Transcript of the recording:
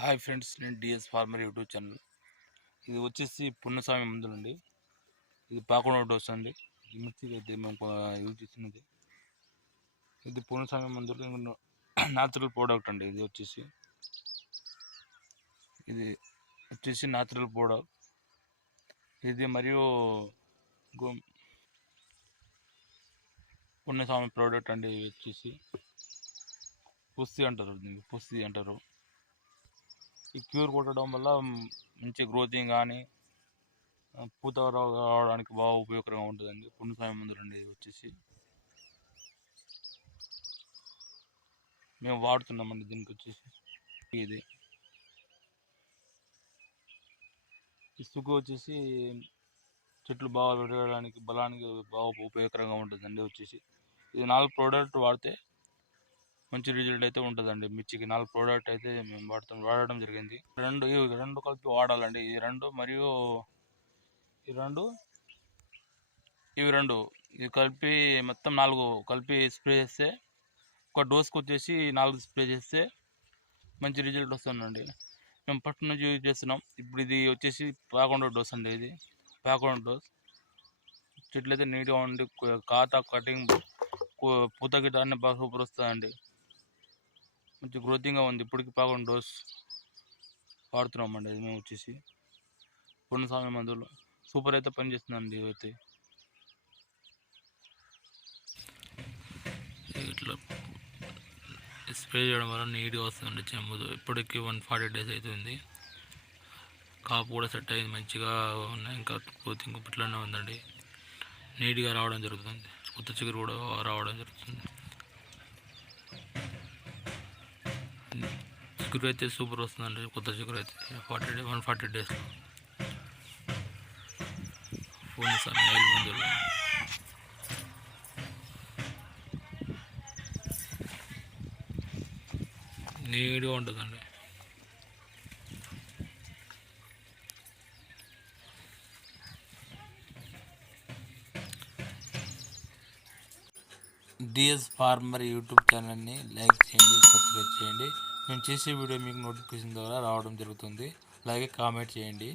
Hi friends, నేను DS farmer YouTube channel. ఇది వచ్చేసి పున్నస్వామి మందులండి. ఇది 11వ డోస్ అండి. ఈ మిర్చికి అయితే మేము యూజ్ చేసినది ఇది పున్నస్వామి మందులు న్యాచురల్ ప్రోడక్ట్ అండి. ఇది వచ్చేసి న్యాచురల్ ప్రోడక్ట్ ఇది. మరియు పున్నస్వామి ప్రోడక్ట్ అండి. ఇది వచ్చేసి పుస్తి అంటారు. ఈ క్యూర్ కొట్టడం వల్ల మంచి గ్రోతింగ్ కానీ పూత రావడానికి బాగా ఉపయోగకరంగా ఉంటుందండి. పున్నస్వామి మందులు అండి. ఇది వచ్చేసి మేము వాడుతున్నామండి. దీనికి వచ్చేసి ఇది ఇసుక వచ్చేసి చెట్లు బాగా పెరగడానికి బలానికి బాగా ఉపయోగకరంగా ఉంటుందండి. ఇది 4 ప్రోడక్ట్ వాడితే మంచి రిజల్ట్ అయితే ఉంటుందండి. మిర్చికి 4 ప్రోడక్ట్ అయితే మేము వాడడం జరిగింది. రెండు కలిపి వాడాలండి. మరియు ఇవి కలిపి మొత్తం 4 కలిపి స్ప్రే చేస్తే, ఒక డోస్కి వచ్చేసి 4 స్ప్రే చేస్తే మంచి రిజల్ట్ వస్తుందండి. మేము ఫస్ట్ నుంచి యూజ్ చేస్తున్నాం. ఇప్పుడు ఇది వచ్చేసి 11వ డోస్ అండి. ఇది 11వ డోస్. చెట్లు అయితే నీట్గా ఉండి కటింగ్ పూత గిట్ట అన్ని బాగా సూపర్ వస్తుందండి. మంచి గ్రోతింగ్గా ఉంది. ఇప్పటికి 11 డోస్ వాడుతున్నామండి. అది మేము వచ్చేసి పున్నస్వామి మందులు సూపర్ అయితే పనిచేస్తుందండి. ఇవైతే ఇట్లా స్ప్రే చేయడం వల్ల నీట్గా వస్తుందండి చెంబుతో. ఇప్పటికి 140 డేస్ అవుతుంది. కాపు కూడా సెట్ అయింది, మంచిగా ఉన్నాయి. ఇంకా గ్రోతింగ్ ఇట్లానే ఉందండి. నీట్గా రావడం జరుగుతుంది. కొత్త చిగురు కూడా రావడం జరుగుతుంది. చిగురు అయితే సూపర్ వస్తుందండి. కొత్త చిగురు అయితే 140 డేస్లో పున్నస్వామి ఆయిల్ మందులు నీట్గా ఉంటుందండి. డిఎస్ ఫార్మర్ యూట్యూబ్ ఛానల్ని లైక్ చేయండి, సబ్స్క్రైబ్ చేయండి. మేము చేసే వీడియో మీకు నోటిఫికేషన్ ద్వారా రావడం జరుగుతుంది. అలాగే కామెంట్ చేయండి.